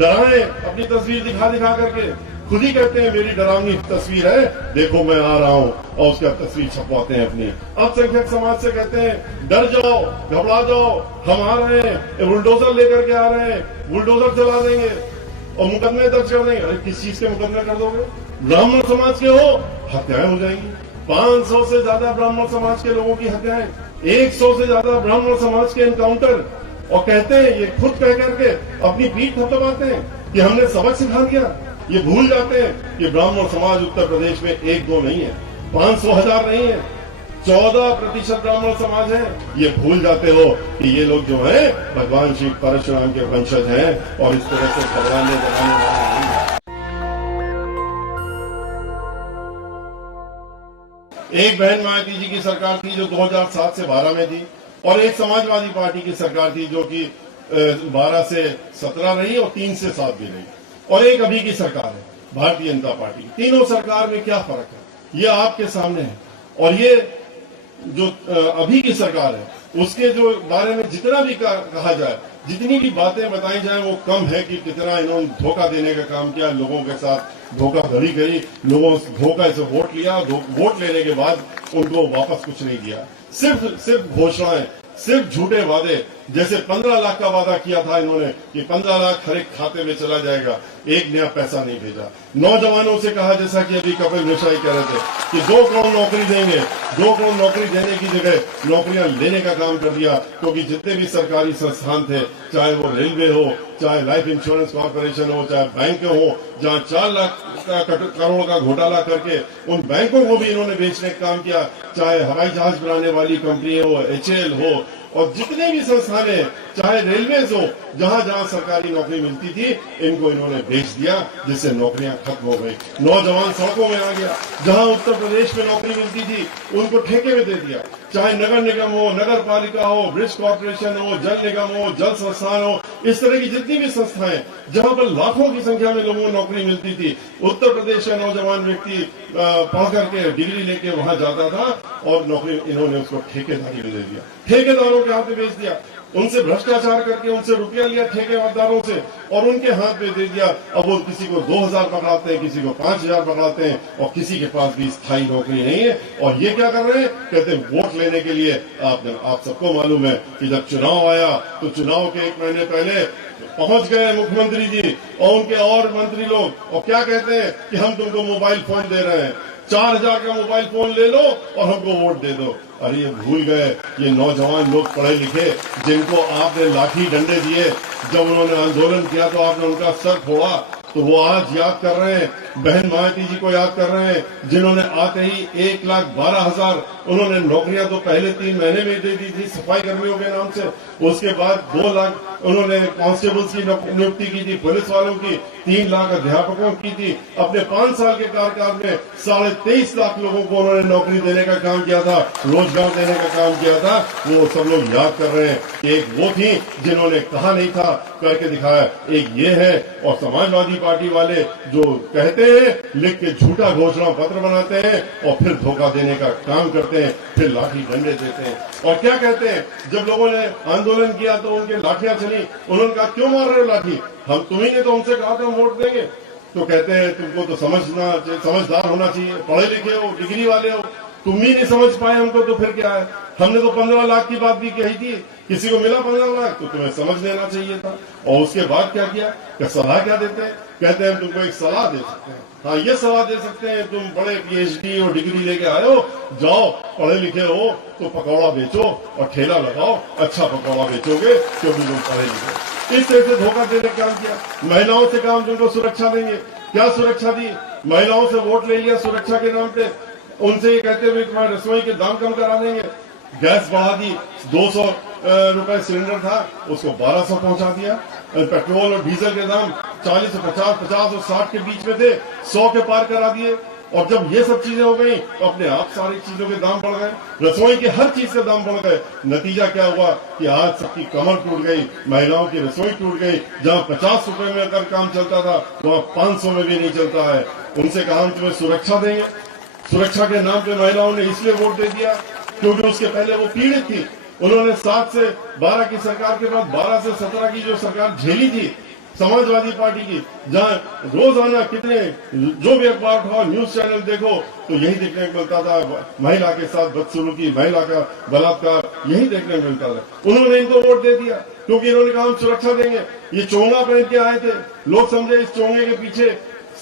डराए अपनी तस्वीर दिखा दिखा करके, खुद ही कहते हैं मेरी डरावनी तस्वीर है, देखो मैं आ रहा हूं, और उसका तस्वीर छपवाते हैं अपनी। अल्पसंख्यक समाज से कहते हैं डर जाओ, घबरा जाओ, हम आ रहे हैं, बुलडोजर लेकर के आ रहे हैं, बुलडोजर चला देंगे और मुकदमे दर्ज कर देंगे। अरे किस चीज के मुकदमे कर दोगे? ब्राह्मण समाज के हो, हत्याएं हो जाएंगी। 500 से ज्यादा ब्राह्मण समाज के लोगों की हत्याएं, 100 से ज्यादा ब्राह्मण समाज के एनकाउंटर, और कहते हैं, ये खुद कह करके अपनी पीठ थपथपाते हैं कि हमने सबक सिखा दिया। ये भूल जाते हैं कि ब्राह्मण समाज उत्तर प्रदेश में 1-2 नहीं है, 500,000 नहीं है, 14% ब्राह्मण समाज है। ये भूल जाते हो कि ये लोग जो है भगवान श्री परशुराम के वंशज हैं और इस तरह से भगवान ने जगाने वाले नहीं है। एक बहन मायावती जी की सरकार थी जो 2007 से 12 में थी, और एक समाजवादी पार्टी की सरकार थी जो कि 12 से 17 रही और 3 से 7 भी रही, और एक अभी की सरकार है भारतीय जनता पार्टी। तीनों सरकार में क्या फर्क है ये आपके सामने है। और ये जो अभी की सरकार है उसके जो बारे में जितना भी कहा जाए, जितनी भी बातें बताई जाए, वो कम है कि कितना इन्होंने धोखा देने का काम किया, लोगों के साथ धोखाधड़ी करी, लोगों धोखा से वोट लिया, वोट लेने के बाद उनको वापस कुछ नहीं दिया, सिर्फ घोषणाएं, सिर्फ झूठे वादे। जैसे 15 लाख का वादा किया था इन्होंने कि 15 लाख हर एक खाते में चला जाएगा, एक नया पैसा नहीं भेजा। नौजवानों से कहा, जैसा कि अभी कपिल मिश्रा कह रहे थे कि 2 करोड़ नौकरी देंगे, 2 करोड़ नौकरी देने की जगह नौकरियां लेने का काम कर दिया, क्योंकि जितने भी सरकारी संस्थान थे, चाहे वो रेलवे हो, चाहे लाइफ इंश्योरेंस कॉर्पोरेशन हो, चाहे बैंक हो, जहां 4 लाख करोड़ का घोटाला करके उन बैंकों को भी इन्होंने बेचने का काम किया, चाहे हवाई जहाज बनाने वाली कंपनी हो, HAL हो, और जितने भी संस्थान है, चाहे रेलवेज हो, जहां जहां सरकारी नौकरी मिलती थी, इनको इन्होंने बेच दिया, जिससे नौकरियां खत्म हो गई। नौजवान सड़कों में आ गया, जहां उत्तर प्रदेश में नौकरी मिलती थी उनको ठेके में दे दिया, चाहे नगर निगम हो, नगर पालिका हो, ब्रिज कॉर्पोरेशन हो, जल निगम हो, जल संस्थान हो, इस तरह की जितनी भी संस्थाएं जहां पर लाखों की संख्या में लोगों को नौकरी मिलती थी, उत्तर प्रदेश का नौजवान व्यक्ति पढ़ करके डिग्री लेके वहां जाता था और नौकरी इन्होंने उसको ठेकेदारी में दे दिया, ठेकेदारों के हाथ में बेच दिया, उनसे भ्रष्टाचार करके उनसे रुपया लिया ठेकेदारों से और उनके हाथ में दे दिया। अब वो किसी को 2000 पकड़ाते हैं, किसी को 5000 पकड़ाते हैं, और किसी के पास भी स्थायी नौकरी नहीं है। और ये क्या कर रहे हैं? कहते हैं वोट लेने के लिए। आप सबको मालूम है कि जब चुनाव आया तो चुनाव के 1 महीने पहले पहुंच गए मुख्यमंत्री जी और उनके और मंत्री लोग, और क्या कहते हैं कि हम तुमको मोबाइल फोन दे रहे हैं, 4000 का मोबाइल फोन ले लो और हमको वोट दे दो। अरे ये भूल गए, ये नौजवान लोग पढ़े लिखे जिनको आपने लाठी डंडे दिए, जब उन्होंने आंदोलन किया तो आपने उनका सर फोड़ा, तो वो आज याद कर रहे हैं, बहन मायावती जी को याद कर रहे हैं, जिन्होंने आते ही 1,12,000 उन्होंने नौकरियां तो पहले 3 महीने में दे दी थी सफाई कर्मियों के नाम से, उसके बाद 2 लाख उन्होंने कांस्टेबल्स की नियुक्ति की थी, पुलिस वालों की, 3 लाख अध्यापकों की थी। अपने 5 साल के कार्यकाल में 23.5 लाख लोगों को उन्होंने नौकरी देने का काम किया था, रोजगार देने का काम किया था। वो सब लोग याद कर रहे हैं कि एक वो थी जिन्होंने कहा नहीं था करके दिखाया, एक ये है। और समाजवादी पार्टी वाले जो कहते हैं, लिख के झूठा घोषणा पत्र बनाते हैं और फिर धोखा देने का काम करते हैं, फिर लाठी डंडे देते हैं। और क्या कहते हैं, जब लोगों ने आंदोलन किया तो उनके लाठियां चली, उन्होंने कहा क्यों मार रहे हो लाठी, हम तुम्ही ने तो हमसे कहा था हम वोट देंगे। तो कहते हैं तुमको तो समझदार होना चाहिए, पढ़े लिखे हो, डिग्री वाले हो, तुम ही नहीं समझ पाए हमको, तो फिर क्या है, हमने तो 15 लाख की बात भी कही थी, किसी को मिला 15 लाख तो तुम्हें समझ लेना चाहिए था। और उसके बाद क्या किया, सलाह क्या देते हैं, कहते हैं हम तुमको एक सलाह दे सकते हैं। हाँ, ये सलाह दे सकते हैं, तुम बड़े PhD और डिग्री लेके आए हो, जाओ पढ़े लिखे हो तो पकौड़ा बेचो और ठेला लगाओ, अच्छा पकौड़ा बेचोगे क्योंकि तुम पढ़े लिखे। इस तरह से धोखा देने का काम किया। महिलाओं से काम तुमको सुरक्षा देंगे, क्या सुरक्षा दी, महिलाओं से वोट ले लिया सुरक्षा के नाम पे, उनसे ये कहते हुए तुम्हारे रसोई के दाम कम करा देंगे, गैस बढ़ा दी, 200 रुपए सिलेंडर था उसको 1200 पहुंचा दिया, पेट्रोल और डीजल के दाम 40 और 50 और 60 के बीच में थे, 100 के पार करा दिए। और जब ये सब चीजें हो गई तो अपने आप सारी चीजों के दाम बढ़ गए, रसोई के हर चीज के दाम बढ़ गए। नतीजा क्या हुआ कि आज सबकी कमर टूट गई, महिलाओं की रसोई टूट गई, जहां 50 रुपए में अगर काम चलता था वहां 500 में भी नहीं चलता है। उनसे कहा हम तुम्हें सुरक्षा देंगे, सुरक्षा के नाम पे महिलाओं ने इसलिए वोट दे दिया क्योंकि उसके पहले वो पीड़ित थी। उन्होंने 7 से 12 की सरकार के बाद 12 से 17 की जो सरकार झेली थी, समाजवादी पार्टी की, जहां रोजाना कितने जो भी अखबार उठाओ, न्यूज चैनल देखो तो यही देखने को मिलता था, महिला के साथ बदसलूकी, महिला का बलात्कार, यही देखने को मिलता था। उन्होंने इनको वोट दे दिया क्योंकि इन्होंने कहा हम सुरक्षा देंगे। ये चोंगा पहन के आए थे, लोग समझे इस चोंगे के पीछे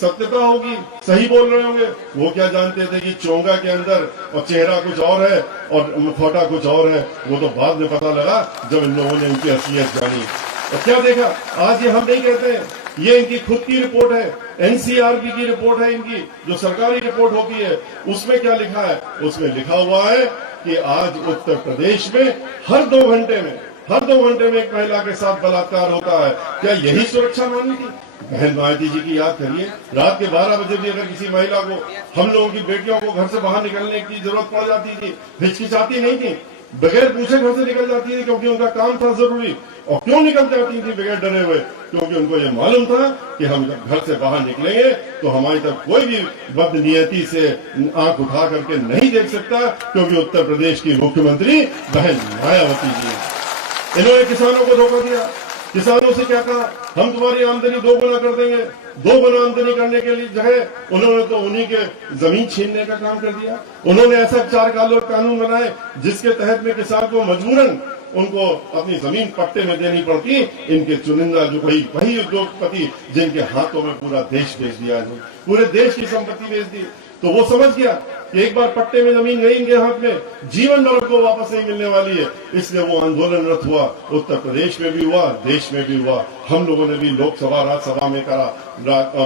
सत्यता होगी, सही बोल रहे होंगे। वो क्या जानते थे कि चोंगा के अंदर और चेहरा कुछ और है और मुखौटा कुछ और है। वो तो बाद में पता लगा जब इन लोगों ने उनकी असलियत जानी। और क्या देखा, आज ये हम नहीं कहते हैं, ये इनकी खुद की रिपोर्ट है, एनसीआरबी की रिपोर्ट है इनकी, जो सरकारी रिपोर्ट होती है। उसमें क्या लिखा है? उसमें लिखा हुआ है कि आज उत्तर प्रदेश में हर 2 घंटे में एक महिला के साथ बलात्कार होता है। क्या यही सुरक्षा मानी थी? बहन मायावती जी की याद करिए, रात के 12 बजे भी अगर किसी महिला को, हम लोगों की बेटियों को घर से बाहर निकलने की जरूरत पड़ जाती थी, हिचकिचाती नहीं थी, बगैर पूछे घर से निकल जाती थी क्योंकि उनका काम था जरूरी। और क्यों निकल जाती थी बगैर डरे हुए? क्योंकि उनको ये मालूम था कि हम जब घर से बाहर निकलेंगे तो हमारी तरफ कोई भी बदनीयती से आंख उठा करके नहीं देख सकता, क्योंकि उत्तर प्रदेश की मुख्यमंत्री बहन मायावती जी। इन्होंने किसानों को धोखा दिया। किसानों से क्या कहा? हम तुम्हारी आमदनी 2 गुना कर देंगे। 2 गुना आमदनी करने के लिए जगह उन्होंने तो उन्हीं के जमीन छीनने का काम कर दिया। उन्होंने ऐसा 4 कानून बनाए जिसके तहत में किसान को मजबूरन उनको अपनी जमीन पट्टे में देनी पड़ती। इनके चुनिंदा जो वही उद्योगपति जिनके हाथों में पूरा देश बेच दिया, पूरे देश की संपत्ति बेच दी। तो वो समझ गया कि एक बार पट्टे में जमीन गई इनके हाथ में, जीवन भर को वापस नहीं मिलने वाली है। इसलिए वो आंदोलनरत हुआ, उत्तर प्रदेश में भी हुआ, देश में भी हुआ। हम लोगों ने भी लोकसभा राज्यसभा में करा,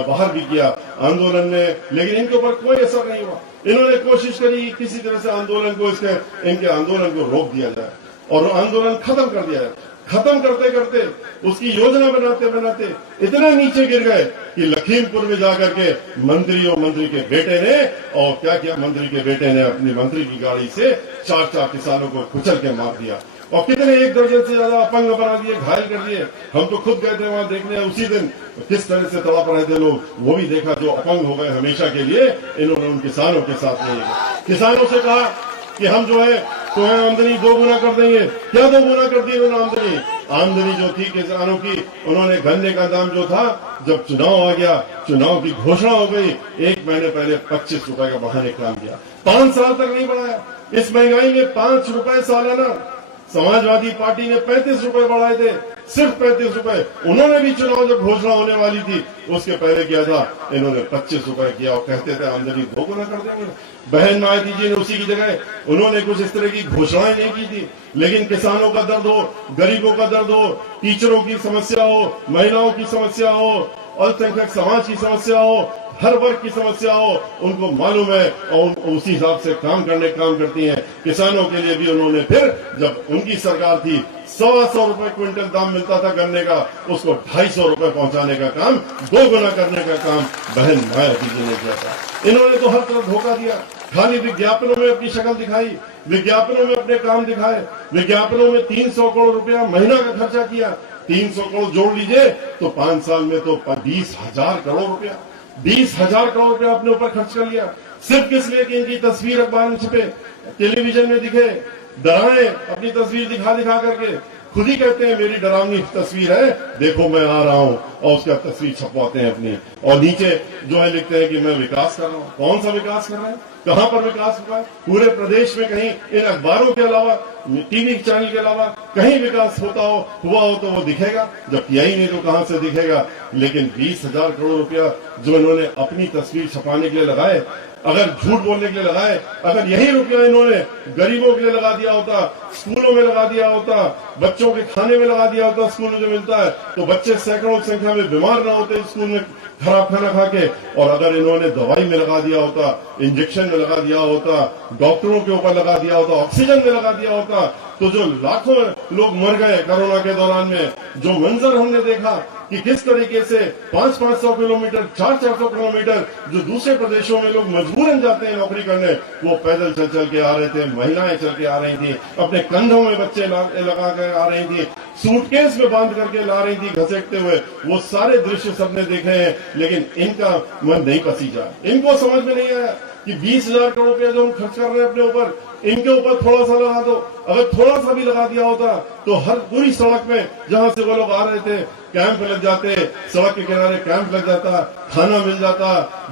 बाहर भी किया आंदोलन ने, लेकिन इनके ऊपर कोई असर नहीं हुआ। इन्होंने कोशिश करी कि किसी तरह से आंदोलन को, इनके आंदोलन को रोक दिया जाए और आंदोलन खत्म कर दिया जाए। खत्म करते करते, उसकी योजना बनाते बनाते इतना नीचे गिर गए कि लखीमपुर में जाकर के मंत्री के बेटे ने, और क्या किया, मंत्री के बेटे ने अपनी मंत्री की गाड़ी से 4 किसानों को कुचल के मार दिया और कितने 1 दर्जन से ज्यादा अपंग बना दिए, घायल कर दिए। हम तो खुद गए थे वहां देखने, उसी दिन किस तरह से तड़प रहे थे लोग, वो भी देखा। जो अपंग हो गए हमेशा के लिए, इन्होंने उन किसानों के साथ नहीं है। किसानों से कहा कि हम जो है तुम्हें आमदनी 2 गुना कर देंगे। क्या 2 गुना कर दी उन्होंने? आमदनी जो थी किसानों की, उन्होंने गन्ने का दाम जो था, जब चुनाव आ गया, चुनाव की घोषणा हो गई, 1 महीने पहले 25 रुपए का बढ़ाने का काम किया। 5 साल तक नहीं बढ़ाया। इस महंगाई में 5 रुपए सालाना समाजवादी पार्टी ने 35 रुपए बढ़ाए थे, सिर्फ 35 रुपए। उन्होंने भी चुनाव जब घोषणा होने वाली थी उसके पहले किया था, इन्होंने 25 रुपए किया और कहते थे आमदनी 2 गुना कर देंगे। बहन मायावती जी ने उसी की जगह उन्होंने कुछ इस तरह की घोषणाएं नहीं की थी, लेकिन किसानों का दर्द हो, गरीबों का दर्द हो, टीचरों की समस्या हो, महिलाओं की समस्या हो, अल्पसंख्यक समाज की समस्या हो, हर वर्ग की समस्या हो, उनको मालूम है और उसी हिसाब से काम करती हैं। किसानों के लिए भी उन्होंने फिर, जब उनकी सरकार थी, 125 रुपए क्विंटल दाम मिलता था गन्ने का, उसको 250 रुपए पहुंचाने का काम, 2 गुना करने का काम बहन मायावती जी ने किया था। इन्होंने तो हर तरफ धोखा दिया। खाली विज्ञापनों में अपनी शक्ल दिखाई, विज्ञापनों में अपने काम दिखाए, विज्ञापनों में 300 करोड़ रुपया महीना का खर्चा किया। 300 करोड़ जोड़ लीजिए तो 5 साल में तो 20,000 करोड़ रुपया, 20,000 करोड़ रुपया अपने ऊपर खर्च कर लिया। सिर्फ किस लिए कि इनकी तस्वीर अखबार में छपे, टेलीविजन में दिखे, डराए अपनी तस्वीर दिखा करके। खुद ही कहते हैं मेरी डरावनी तस्वीर है, देखो मैं आ रहा हूं, और उसका तस्वीर छपवाते हैं अपनी, और नीचे जो है लिखते हैं कि मैं विकास कर रहा हूं। कौन सा विकास कर रहे हैं? कहां पर विकास हुआ है? पूरे प्रदेश में कहीं इन अखबारों के अलावा, टीवी चैनल के अलावा कहीं विकास हुआ हो तो वो दिखेगा? जब किया ही नहीं तो कहां से दिखेगा? लेकिन 20,000 करोड़ रुपया जो इन्होंने अपनी तस्वीर छपाने के लिए लगाए, अगर झूठ बोलने के लिए लगाए, अगर यही रुपया इन्होंने गरीबों के लिए लगा दिया होता, स्कूलों में लगा दिया होता, बच्चों के खाने में लगा दिया होता, स्कूल में जो मिलता है, तो बच्चे सैकड़ों की संख्या में बीमार ना होते स्कूल में खराब खाना खा के। और अगर इन्होंने दवाई में लगा दिया होता, इंजेक्शन में लगा दिया होता, डॉक्टरों के ऊपर लगा दिया होता, ऑक्सीजन में लगा दिया होता, तो जो लाखों लोग मर गए कोरोना के दौरान में, जो मंजर हमने देखा कि किस तरीके से 500-500 किलोमीटर, 400-400 किलोमीटर जो दूसरे प्रदेशों में लोग मजबूरन जाते हैं नौकरी करने, वो पैदल चल के आ रहे थे, महिलाएं चल के आ रही थी, अपने कंधों में बच्चे लगा कर आ रही थी, सूटकेस में बांध करके ला रही थी घसीटते हुए। वो सारे दृश्य सबने देखे हैं, लेकिन इनका मन नहीं पसीजा। इनको समझ में नहीं आया कि 20,000 करोड़ रुपया जो हम खर्च कर रहे हैं अपने ऊपर, इनके ऊपर थोड़ा सा लगा दो। अगर थोड़ा सा भी लगा दिया होता तो हर पूरी सड़क में जहां से वो लोग आ रहे थे कैंप लग जाते, सड़क के किनारे कैंप लग जाता, खाना मिल जाता,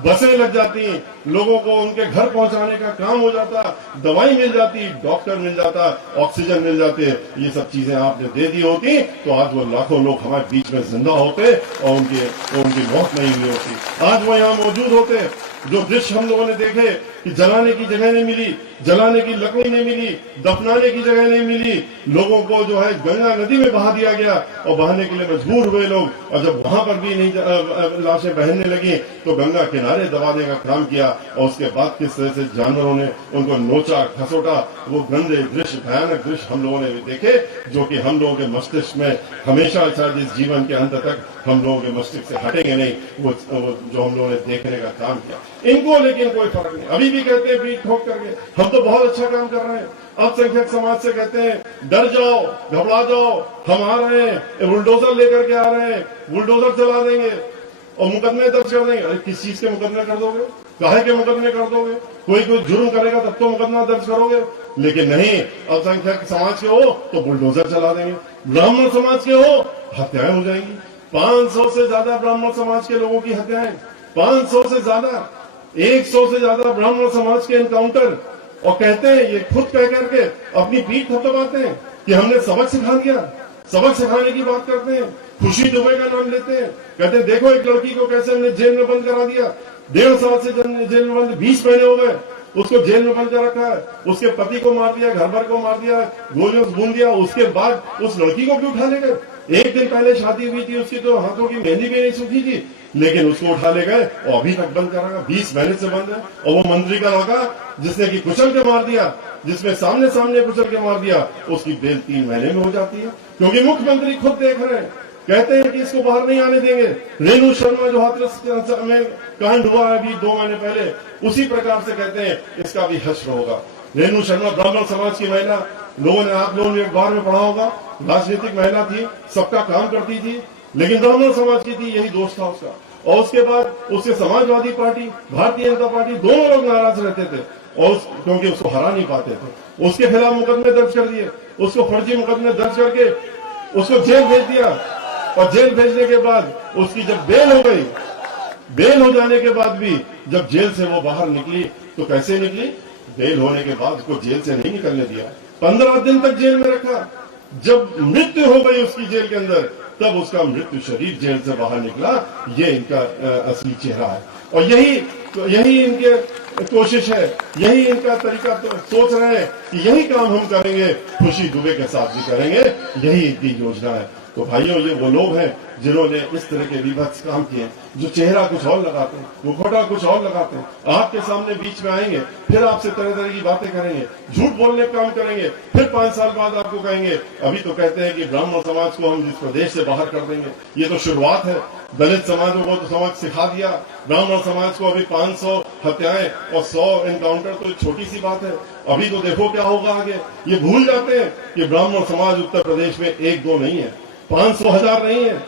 बसें लग जाती, लोगों को उनके घर पहुंचाने का काम हो जाता, दवाई मिल जाती, डॉक्टर मिल जाता, ऑक्सीजन मिल जाते। ये सब चीजें आपने दे दी होती तो आज वो लाखों लोग हमारे बीच में जिंदा होते और उनकी मौत नहीं हुई होती। आज वो यहाँ मौजूद होते। जो दृश्य हम लोगों ने देखे कि जलाने की जगह नहीं मिली, जलाने की लकड़ी नहीं मिली, दफनाने की जगह नहीं मिली, लोगों को जो है गंगा नदी में बहा दिया गया और बहाने के लिए मजबूर हुए लोग। और जब वहां पर भी नहीं लाशें बहने लगी तो गंगा किनारे दबाने का काम किया और उसके बाद किस तरह से जानवरों ने उनको नोचा खसोटा। वो गंदे दृश्य, भयानक दृश्य हम लोगों ने देखे जो कि हम लोगों के मस्तिष्क में हमेशा शायद इस जीवन के अंत तक हम लोगों के मस्तिष्क से हटेंगे नहीं। वो जो हम लोगों ने देखने का काम किया, इनको लेकिन कोई फर्क नहीं। अभी भी कहते हैं पीठ ठोक करके हम तो बहुत अच्छा काम कर रहे हैं। अल्पसंख्यक समाज से कहते हैं डर जाओ, घबरा जाओ, हम आ रहे हैं, बुलडोजर लेकर के आ रहे हैं, बुलडोजर चला देंगे और मुकदमे दर्ज कर देंगे। अरे किस चीज के मुकदमे कर दोगे? काहे के मुकदमे कर दोगे? कोई जुर्म करेगा तब तो मुकदमा दर्ज करोगे, लेकिन नहीं। अल्पसंख्यक समाज के हो तो बुलडोजर चला देंगे, ब्राह्मण समाज के हो हत्याएं हो जाएंगी। 500 से ज्यादा ब्राह्मण समाज के लोगों की हत्याएं, 500 से ज्यादा, 100 से ज्यादा ब्राह्मण समाज के एनकाउंटर। और कहते हैं, ये खुद कह करके अपनी पीठ थपथपाते हैं कि हमने सबक सिखा दिया। सबक सिखाने की बात करते हैं, खुशी दुबे का नाम लेते हैं, कहते हैं देखो एक लड़की को कैसे हमने जेल में बंद करा दिया, 1.5 साल से जेल में बंद, 20 महीने हो गए उसको जेल में बंद कर रखा है। उसके पति को मार दिया, घर भर को मार दिया, गोलियों से भून दिया। उसके बाद उस लड़की को भी उठा ले गए। एक दिन पहले शादी हुई थी उसकी, तो हाथों की मेहंदी भी नहीं सूखी थी, लेकिन उसको उठा ले गए और अभी तक बंद करा, 20 महीने से बंद है। और वो मंत्री का लड़का जिसने कि कुचल के मार दिया, जिसमें सामने सामने कुचल के मार दिया, उसकी बेल 3 महीने में हो जाती है, क्योंकि मुख्यमंत्री खुद देख रहे हैं। कहते हैं कि इसको बाहर नहीं आने देंगे। रेणु शर्मा जो हाथरस में कांड हुआ है अभी 2 महीने पहले, उसी प्रकार से कहते हैं इसका भी हश्र होगा। रेणु शर्मा ब्राह्मण समाज की महिला, आप लोगों ने अखबार में पढ़ा होगा, राजनीतिक महिला थी, सबका काम करती थी, लेकिन ब्राह्मण समाज की थी, यही दोष था उसका। और उसके बाद उसके समाजवादी पार्टी, भारतीय जनता पार्टी, दोनों लोग नाराज रहते थे और क्योंकि उसको हरा नहीं पाते थे। उसके खिलाफ मुकदमे दर्ज कर दिए, उसको फर्जी मुकदमे दर्ज करके उसको जेल भेज दिया। और जेल भेजने के बाद उसकी जब बेल हो गई, बेल हो जाने के बाद भी जब जेल से वो बाहर निकली तो कैसे निकली? बेल होने के बाद उसको जेल से नहीं निकलने दिया, 15 दिन तक जेल में रखा। जब मृत्यु हो गई उसकी जेल के अंदर, तब उसका मृत्यु शरीर जेल से बाहर निकला। ये इनका असली चेहरा है और यही इनके कोशिश है, यही इनका तरीका। तो सोच रहे हैं कि यही काम हम करेंगे, खुशी दुबे के साथ भी करेंगे, यही इनकी योजना है। तो भाइयों, ये वो लोग हैं जिन्होंने इस तरह के विभत्स काम किए, जो चेहरा कुछ और लगाते हैं, मुखौटा कुछ और लगाते हैं, आपके सामने बीच में आएंगे, फिर आपसे तरह तरह की बातें करेंगे, झूठ बोलने का काम करेंगे, फिर 5 साल बाद आपको कहेंगे अभी तो कहते हैं कि ब्राह्मण समाज को हम इस प्रदेश से बाहर कर देंगे। ये तो शुरुआत है। दलित समाजों को तो समाज सिखा दिया, ब्राह्मण समाज को अभी 500 हत्याएं और 100 एनकाउंटर तो छोटी सी बात है। अभी तो देखो क्या होगा आगे। ये भूल जाते हैं कि ब्राह्मण समाज उत्तर प्रदेश में 1-2 नहीं है, 500,000 नहीं है,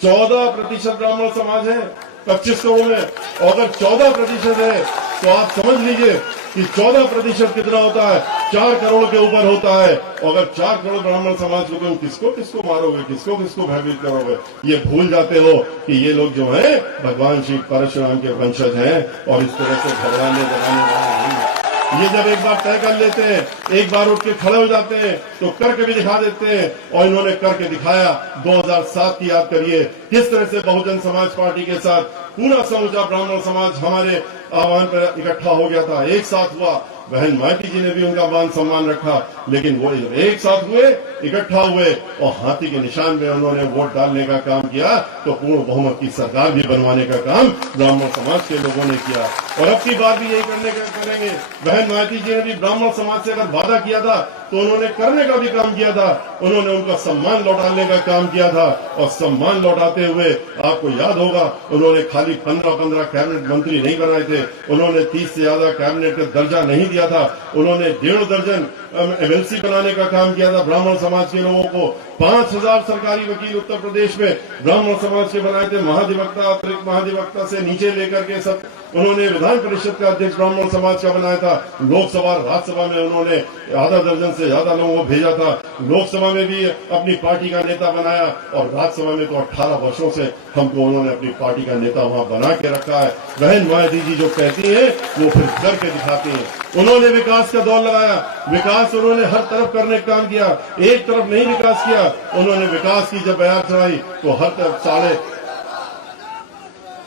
14% ब्राह्मण समाज है 25 करोड़ में। और अगर 14% है तो आप समझ लीजिए कि 14% कितना होता है, 4 करोड़ के ऊपर होता है। और अगर 4 करोड़ ब्राह्मण समाज को तुम किसको किसको मारोगे, किसको किसको भयभीत करोगे? ये भूल जाते हो कि ये लोग जो हैं भगवान श्री परशुराम के वंशज हैं और इस तरह से घबराने डराने वाले नहीं। ये जब एक बार तय कर लेते हैं, एक बार उठ के खड़े हो जाते हैं, तो करके भी दिखा देते हैं। और इन्होंने करके दिखाया। 2007 की याद करिए, किस तरह से बहुजन समाज पार्टी के साथ पूरा समूचा ब्राह्मण समाज हमारे आह्वान पर इकट्ठा हो गया था, एक साथ हुआ। बहन माइती जी ने भी उनका मान सम्मान रखा, लेकिन वो एक साथ हुए, इकट्ठा हुए और हाथी के निशान में उन्होंने वोट डालने का काम किया, तो पूर्ण बहुमत की सरकार भी बनवाने का काम ब्राह्मण समाज के लोगों ने किया। और अब की बार भी यही करेंगे। बहन माइती जी ने भी ब्राह्मण समाज से अगर वादा किया था तो उन्होंने करने का भी काम किया था। उन्होंने उनका सम्मान लौटाने का काम किया था और सम्मान लौटाते हुए आपको याद होगा उन्होंने खाली 15 कैबिनेट मंत्री नहीं बनाए थे, उन्होंने 30 से ज्यादा कैबिनेट का दर्जा नहीं दिया था, उन्होंने 1.5 दर्जन MLC बनाने का काम किया था ब्राह्मण समाज के लोगों को। 5000 सरकारी वकील उत्तर प्रदेश में ब्राह्मण समाज के बनाए थे, महाधिवक्ता, अतिरिक्त महाधिवक्ता से नीचे लेकर के सब उन्होंने विधान परिषद का अध्यक्ष ब्राह्मण समाज का बनाया था। लोकसभा राज्यसभा में उन्होंने आधा दर्जन से ज्यादा लोगों को भेजा था। लोकसभा में भी अपनी पार्टी का नेता बनाया और राज्यसभा में तो 18 वर्षों से हमको उन्होंने अपनी पार्टी का नेता वहां बना के रखा है। बहन मायावती जी जो कहती है वो फिर करके दिखाती है। उन्होंने विकास का दौर लगाया, विकास उन्होंने हर तरफ करने का काम किया, एक तरफ नहीं विकास किया। उन्होंने विकास की जब बयान चढ़ाई तो हर तरफ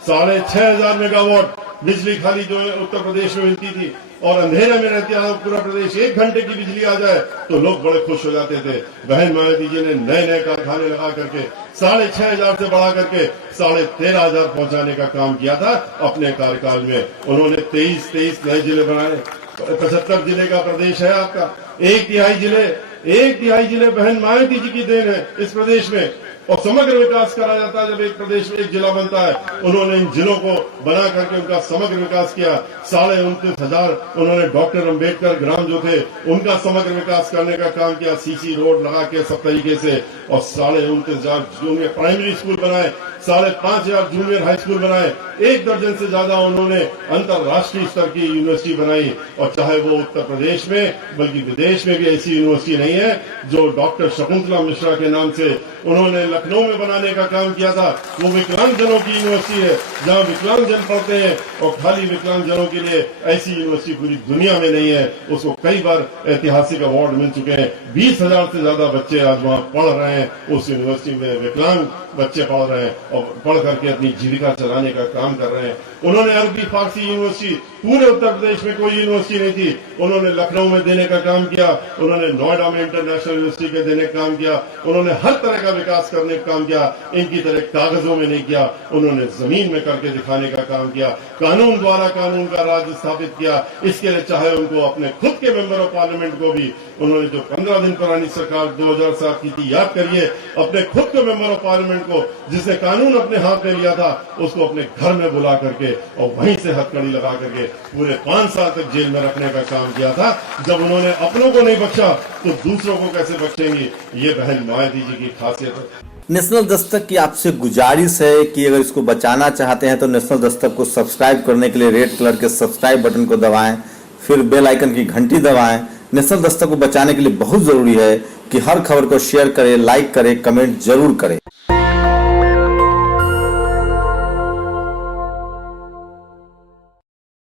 6,500 मेगावाट बिजली खाली जो है उत्तर प्रदेश में मिलती थी और अंधेरे में रहती है पूरा प्रदेश। 1 घंटे की बिजली आ जाए तो लोग बड़े खुश हो जाते थे। बहन मायावती जी ने नए नए कारखाने लगा करके 6,500 से बढ़ा करके 13,500 पहुंचाने का काम किया था अपने कार्यकाल में। उन्होंने 23 नए जिले बनाए। 75 जिले का प्रदेश है आपका। 1/3 जिले बहन मायावती जी की देन है इस प्रदेश में। और समग्र विकास करा जाता है जब एक प्रदेश में एक जिला बनता है। उन्होंने इन जिलों को बना करके उनका समग्र विकास किया। 29,500 उन्होंने डॉक्टर अंबेडकर ग्राम जो थे उनका समग्र विकास करने का काम किया, सीसी रोड लगा के सब तरीके से। और 29,500 जूनियर प्राइमरी स्कूल बनाए, 5,500 जूनियर हाई स्कूल बनाए। 1 दर्जन से ज्यादा उन्होंने अंतर्राष्ट्रीय स्तर की यूनिवर्सिटी बनाई। और चाहे वो उत्तर प्रदेश में बल्कि विदेश में भी ऐसी यूनिवर्सिटी नहीं है जो डॉक्टर शकुंतला मिश्रा के नाम से उन्होंने लखनऊ में बनाने का काम किया था। वो विकलांगजनों की यूनिवर्सिटी है जहां विकलांगजन पढ़ते हैं और खाली विकलांगजनों के लिए ऐसी यूनिवर्सिटी पूरी दुनिया में नहीं है। उसको कई बार ऐतिहासिक अवार्ड मिल चुके हैं। 20,000 से ज्यादा बच्चे आज वहां पढ़ रहे हैं। उस यूनिवर्सिटी में विकलांग बच्चे पढ़ रहे हैं और पढ़ करके अपनी जीविका चलाने का काम कर रहे हैं। उन्होंने अरबी फारसी यूनिवर्सिटी पूरे उत्तर प्रदेश में कोई यूनिवर्सिटी नहीं थी, उन्होंने लखनऊ में देने का काम किया। उन्होंने नोएडा में इंटरनेशनल यूनिवर्सिटी के देने का काम किया। उन्होंने हर तरह का विकास करने का काम किया। इनकी तरह कागजों में नहीं किया, उन्होंने जमीन में करके दिखाने का काम किया। कानून द्वारा कानून का राज स्थापित किया। इसके लिए चाहे उनको अपने खुद के मेंबर ऑफ पार्लियामेंट को भी उन्होंने जो 15 दिन पुरानी सरकार 2007 की थी, याद करिए, अपने खुद के मेंबर ऑफ पार्लियामेंट को जिसने कानून अपने हाथ में लिया था उसको अपने घर में बुला करके और वहीं से हथकड़ी लगा करके पूरे 5 साल तक जेल में रखने का काम किया था। जब उन्होंने अपनों को नहीं बख्शा तो दूसरों को कैसे बख्शेंगी? ये बहन मायावती जी की खासियत है। नेशनल दस्तक की आपसे गुजारिश है कि अगर इसको बचाना चाहते हैं तो नेशनल दस्तक को सब्सक्राइब करने के लिए रेड कलर के सब्सक्राइब बटन को दबाएं, फिर बेल आइकन की घंटी दबाएं। नेशनल दस्तक को बचाने के लिए बहुत जरूरी है कि हर खबर को शेयर करें, लाइक करें, कमेंट जरूर करें।